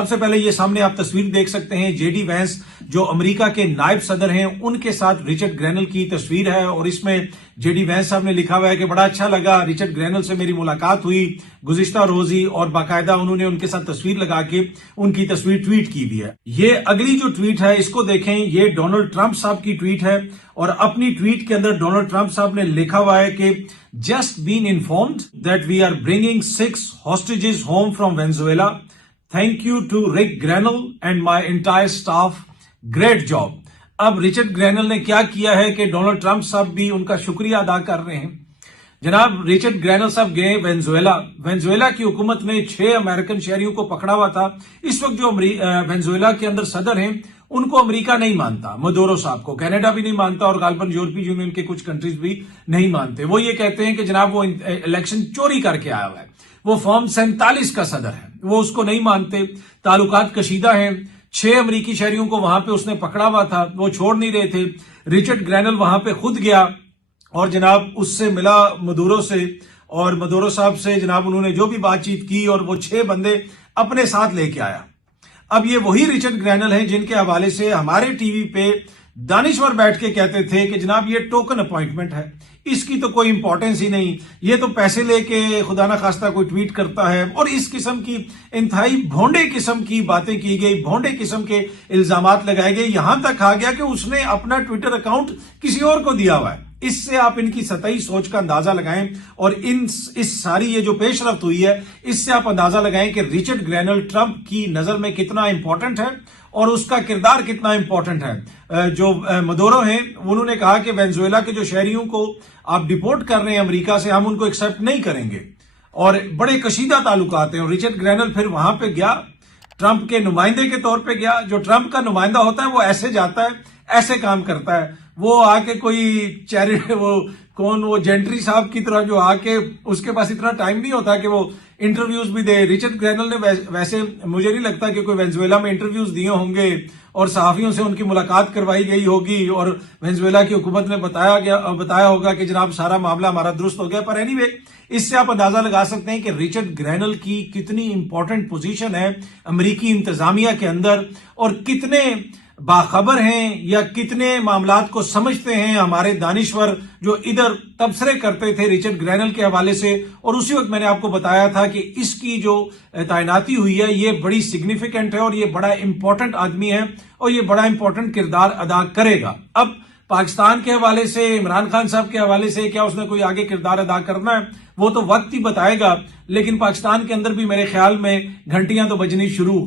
سب سے پہلے یہ سامنے آپ تصویر دیکھ سکتے ہیں جے ڈی وینس جو امریکہ کے نائب صدر ہیں ان کے ساتھ رچرڈ گرینل کی تصویر ہے، اور اس میں جے ڈی وینس صاحب نے لکھا ہوا ہے کہ بڑا اچھا لگا، رچرڈ گرینل سے میری ملاقات ہوئی گزشتہ روزی، اور باقاعدہ انہوں نے ان کے ساتھ تصویر لگا کے ان کی تصویر ٹویٹ کی بھی ہے۔ یہ اگلی جو ٹویٹ ہے اس کو دیکھیں، یہ ڈونلڈ ٹرمپ صاحب کی ٹویٹ ہے، اور اپنی ٹویٹ کے اندر ڈونلڈ ٹرمپ صاحب نے لکھا ہوا ہے کہ just been informed that we are bringing 6 hostages home from Venezuela. Thank you to Rick Grenell and my entire staff. Great job. اب رچرڈ گرینل نے کیا کیا ہے کہ ڈونلڈ ٹرمپ صاحب بھی ان کا شکریہ ادا کر رہے ہیں۔ جناب رچرڈ گرینل صاحب گئے وینزویلا کی حکومت نے 6 امریکن شہریوں کو پکڑا ہوا تھا۔ اس وقت جو وینزویلا کے اندر صدر ہیں ان کو امریکہ نہیں مانتا، مدورو صاحب کو کینیڈا بھی نہیں مانتا، اور غالباً یورپی یونین کے کچھ کنٹریز بھی نہیں مانتے۔ وہ یہ کہتے ہیں کہ جناب وہ الیکشن چوری کر کے آیا ہوا ہے، وہ فارم 47 کا صدر ہے، وہ اس کو نہیں مانتے، تعلقات کشیدہ ہیں۔ 6 امریکی شہریوں کو وہاں پہ اس نے پکڑا ہوا تھا، وہ چھوڑ نہیں رہے تھے۔ رچرڈ گرینل وہاں پہ خود گیا اور جناب اس سے ملا مدورو سے، اور مدورو صاحب سے جناب انہوں نے جو بھی بات چیت کی، اور وہ 6 بندے اپنے ساتھ لے کے آیا۔ اب یہ وہی رچرڈ گرینل ہیں جن کے حوالے سے ہمارے ٹی وی پہ دانشور بیٹھ کے کہتے تھے کہ جناب یہ ٹوکن اپوائنٹمنٹ ہے، اس کی تو کوئی امپورٹنس ہی نہیں، یہ تو پیسے لے کے خدا نہ خواستہ کوئی ٹویٹ کرتا ہے، اور اس قسم کی انتہائی بھونڈے قسم کی باتیں کی گئی، بھونڈے قسم کے الزامات لگائے گئے، یہاں تک کہا گیا کہ اس نے اپنا ٹویٹر اکاؤنٹ کسی اور کو دیا ہوا ہے۔ اس سے آپ ان کی سطحی سوچ کا اندازہ لگائیں، اور اس ساری یہ جو پیش رفت ہوئی ہے اس سے آپ اندازہ لگائیں کہ رچرڈ گرینل ٹرمپ کی نظر میں کتنا امپورٹنٹ ہے اور اس کا کردار کتنا امپورٹنٹ ہے۔ جو مدورو ہیں انہوں نے کہا کہ وینزویلا کے جو شہریوں کو آپ ڈیپورٹ کر رہے ہیں امریکہ سے، ہم ان کو ایکسپٹ نہیں کریں گے، اور بڑے کشیدہ تعلقات ہیں۔ اور رچرڈ گرینل پھر وہاں پہ گیا، ٹرمپ کے نمائندے کے طور پہ گیا۔ جو ٹرمپ کا نمائندہ ہوتا ہے وہ ایسے جاتا ہے، ایسے کام کرتا ہے، وہ آ کے کوئی وہ جینٹری صاحب کی طرح جو آ کے اس کے پاس اتنا ٹائم نہیں ہوتا کہ وہ انٹرویوز بھی دے۔ رچرڈ گرینل نے ویسے مجھے نہیں لگتا کہ کوئی وینزویلا میں انٹرویوز دیے ہوں گے اور صحافیوں سے ان کی ملاقات کروائی گئی ہوگی، اور وینزویلا کی حکومت نے بتایا ہوگا کہ جناب سارا معاملہ ہمارا درست ہو گیا۔ پر اینی وے اس سے آپ اندازہ لگا سکتے ہیں کہ رچرڈ گرینل کی کتنی امپورٹنٹ پوزیشن ہے امریکی انتظامیہ کے اندر، اور کتنے باخبر ہیں یا کتنے معاملات کو سمجھتے ہیں ہمارے دانشور جو ادھر تبصرے کرتے تھے رچرڈ گرینل کے حوالے سے۔ اور اسی وقت میں نے آپ کو بتایا تھا کہ اس کی جو تعیناتی ہوئی ہے یہ بڑی سگنیفیکنٹ ہے، اور یہ بڑا امپورٹنٹ آدمی ہے، اور یہ بڑا امپورٹنٹ کردار ادا کرے گا۔ اب پاکستان کے حوالے سے، عمران خان صاحب کے حوالے سے کیا اس نے کوئی آگے کردار ادا کرنا ہے وہ تو وقت ہی بتائے گا، لیکن پاکستان کے اندر بھی میرے خیال میں گھنٹیاں تو بجنی شروع